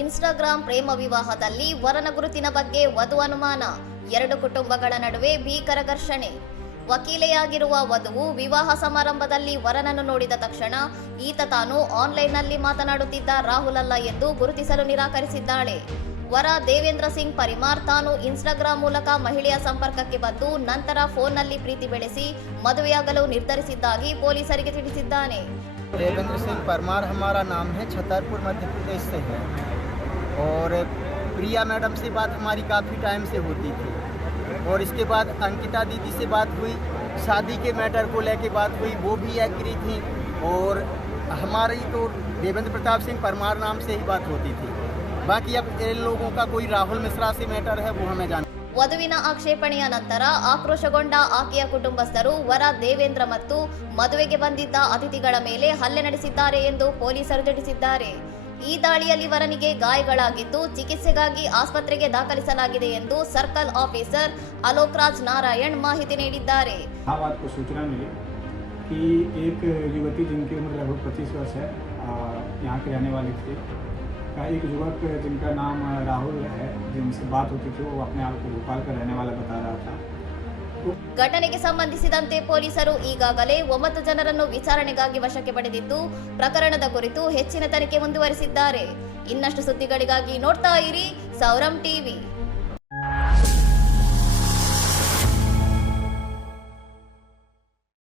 Instagram ಪ್ರೇಮ ವಿವಾಹದಲ್ಲಿ ವರನ ಗುರುತಿನ ಬಗ್ಗೆ ವಧು ಅನುಮಾನ. ಎರಡು ಕುಟುಂಬಗಳ ನಡುವೆ ಭೀಕರ ಘರ್ಷಣೆ. ವಕೀಲೆಯಾಗಿರುವ ವಧುವು ವಿವಾಹ ಸಮಾರಂಭದಲ್ಲಿ ವರನನ್ನು ನೋಡಿದ ತಕ್ಷಣ ಈತ ತಾನು ಆನ್ಲೈನ್ನಲ್ಲಿ ಮಾತನಾಡುತ್ತಿದ್ದ ರಾಹುಲ್ ಅಲ್ಲ ಎಂದು ಗುರುತಿಸಲು ನಿರಾಕರಿಸಿದ್ದಾಳೆ. ವರ ದೇವೇಂದ್ರ ಸಿಂಗ್ ಪರಿಮಾರ್ ತಾನು ಇನ್ಸ್ಟಾಗ್ರಾಂ ಮೂಲಕ ಮಹಿಳೆಯ ಸಂಪರ್ಕಕ್ಕೆ ಬಂದು ನಂತರ ಫೋನ್ನಲ್ಲಿ ಪ್ರೀತಿ ಬೆಳೆಸಿ ಮದುವೆಯಾಗಲು ನಿರ್ಧರಿಸಿದ್ದಾಗಿ ಪೊಲೀಸರಿಗೆ ತಿಳಿಸಿದ್ದಾನೆ. देवेंद्र सिंह परमार हमारा नाम है, छतरपुर मध्य प्रदेश से है और प्रिया मैडम से बात हमारी काफ़ी टाइम से होती थी और इसके बाद अंकिता दीदी से बात हुई, शादी के मैटर को लेके बात हुई, वो भी एग्री थी और हमारी तो देवेंद्र प्रताप सिंह परमार नाम से ही बात होती थी। बाकी अब इन लोगों का कोई राहुल मिश्रा से मैटर है वो हमें जान। ವಧುವಿನ ಆಕ್ಷೇಪಣೆಯ ನಂತರ ಆಕ್ರೋಶಗೊಂಡ ಆಕೆಯ ಕುಟುಂಬಸ್ಥರು ವರ ದೇವೇಂದ್ರ ಮತ್ತು ಮದುವೆಗೆ ಬಂದಿದ್ದ ಅತಿಥಿಗಳ ಮೇಲೆ ಹಲ್ಲೆ ನಡೆಸಿದ್ದಾರೆ ಎಂದು ಪೊಲೀಸರು ತಿಳಿಸಿದ್ದಾರೆ. ಈ ದಾಳಿಯಲ್ಲಿ ವರನಿಗೆ ಗಾಯಗಳಾಗಿದ್ದು ಚಿಕಿತ್ಸೆಗಾಗಿ ಆಸ್ಪತ್ರೆಗೆ ದಾಖಲಿಸಲಾಗಿದೆ ಎಂದು ಸರ್ಕಲ್ ಆಫೀಸರ್ ಅಲೋಕ್ ರಾಜ್ ನಾರಾಯಣ್ ಮಾಹಿತಿ ನೀಡಿದ್ದಾರೆ. एक युवक जिनका नाम राहुल है, जिनसे बात होती थी, वो अपने आप को भोपाल का रहने वाला बता रहा था. ಘಟನೆಗೆ ಸಂಬಂಧಿಸಿದಂತೆ ಪೊಲೀಸರು ಈಗಾಗಲೇ 9 ಜನರನ್ನು ವಿಚಾರಣೆಗಾಗಿ ವಶಕ್ಕೆ ಪಡೆದಿದ್ದು ಪ್ರಕರಣದ ಕುರಿತು ಹೆಚ್ಚಿನ ತನಿಖೆ ಮುಂದುವರೆಸಿದ್ದಾರೆ. ಇನ್ನಷ್ಟು ಸುದ್ದಿಗಳಿಗಾಗಿ ನೋಡ್ತಾ ಇರಿ ಸೌರಂ ಟಿವಿ.